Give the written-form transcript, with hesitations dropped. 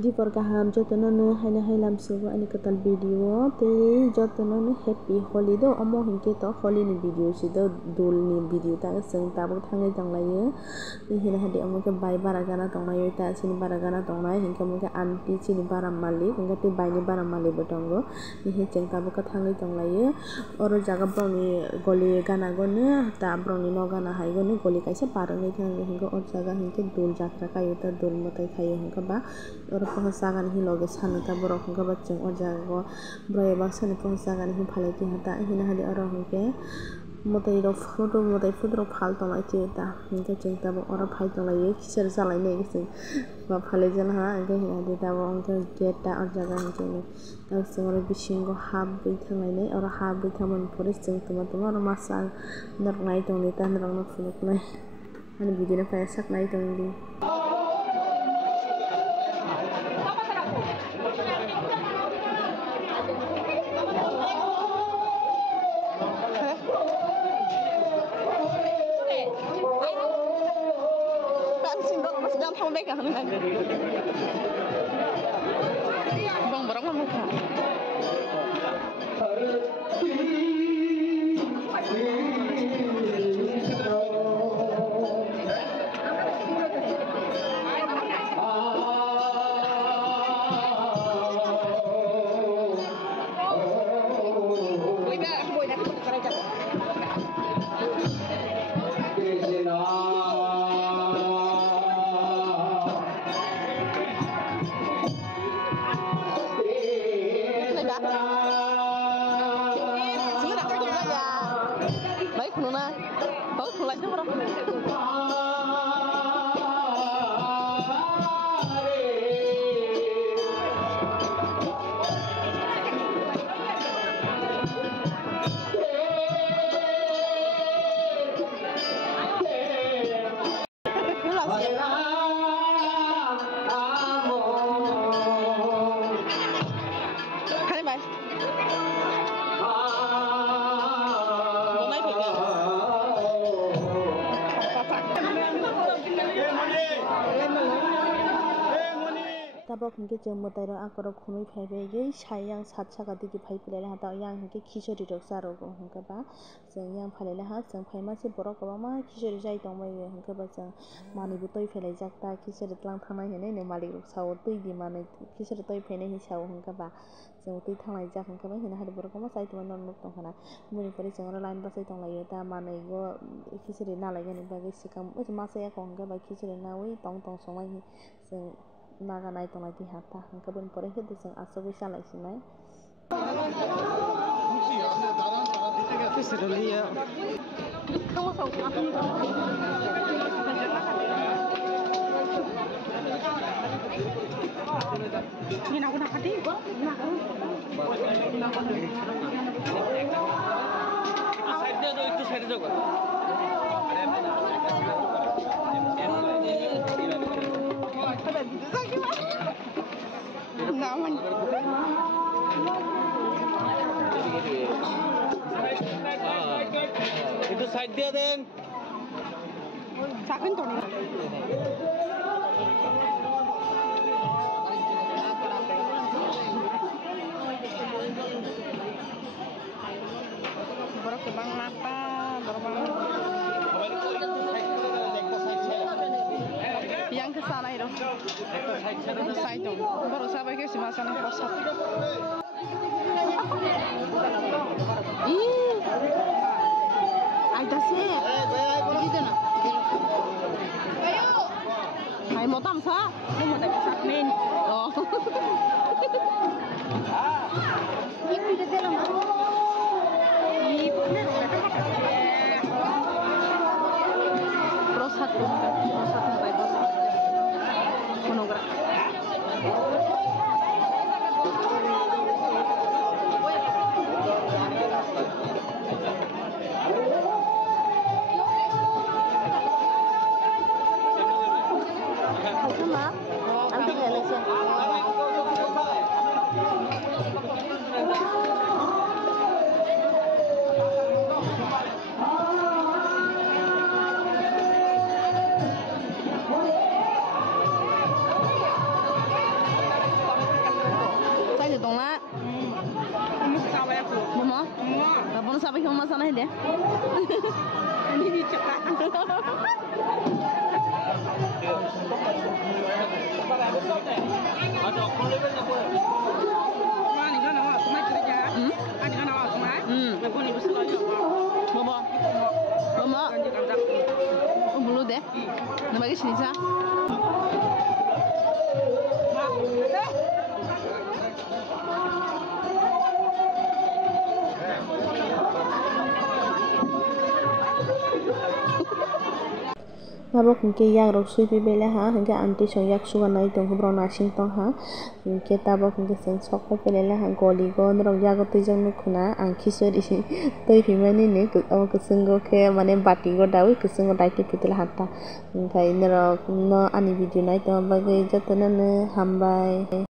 Di porgaham jotono haina hailam subo ani katal video te jotono happy holi do omo hinke to holi ni video si do dul ni video ta sing tabuk thangai tanglayo hina hadi omo ke bai bara gana tonglayo ta sini bara gana tonglai hinke omo ke anti sini bara malik hinke te bai ni bara malik botongo hi cheng tabuk ka thangai tonglayo oro jaga broni goli gana gone ta broni no gana hai gone goli kaisa parang thangai hinke or jaga hinke dul jakra kayo ta dul motai khayo hinke ba oro pohsagan hi loge sanuta borok hingga bacheng o jago broye baksani pohsagan hi phalai hata hina hadi oro hingke motai rok photo motai photo rok phal tonglai ta hingke cheng tabo oro phai tonglai kisar jalai nei gising ba phalai jana ha hingke hina hadi tabo hingke gate ta or jaga hingke ni tang sing oro bisingo hab bui thanglai nei oro hab bui thamon pore cheng tuma oro masa narnai tongni ta narang no phuluk nai ani video na phai sak nai tongdi Bang barang mana muka? Baik, Nuna. Kau kelasnya berapa? Hai, Bye. tabok hingke cheng motai ro akorok khumui phaibai ge sayang sat saka digi phai pulai hata yang hingke khishori rok sarogo hingke ba cheng yang phalai ha cheng phaima se borok kwbangma khishori jai tongbai hingke ba cheng manui bo toi phailai jak ta khishori tlang thangnai hinui ni malik rok sao tui di manui khishori toi phainai hi sao hingke ba cheng tui thanglai jak hingke ba hina hadi borok kwbangma chai tongmani nok tongkhana muni pore cheng oro line basai tonglaio ta manui go khishori nalaigani bagui sikam masaya ko hingke ba khishori nawi tong tong songlai cheng naga nai tonglai ti hata hingke boni pore hwdui cheng asogoi salai sinai Ini aku nak hati. Itu side juga. Naman. Itu side dia Den. Sakin tuh nih. Borok ke bang mata, borok bang. Yang ke sana itu. Itu side tuh. Baru sampai ke sini sana posat. Ih. Ada sih. Gitu na. Ayo. Hai mau tamsa? Mau tamsa nih. Oh. Ini dia dalam. Prosat sampai prosat monograf. Sama, antum election. sabai kamu masalah deh. Ini bicara. Belum deh. Namanya sini sah. Nabok hingke yak rok sui pibele ha hingke anti song yak suga nai tong hubrok nasing tong ha hingke tabok hingke seng sok pibele ha goli go norok yago tuijak nukhuna ang kisori toi pimani ni o kusungo ke mane bati go dawi kusungo daiti putul hatta hingkai norok no ani video nai tong bagui jotono no hambai.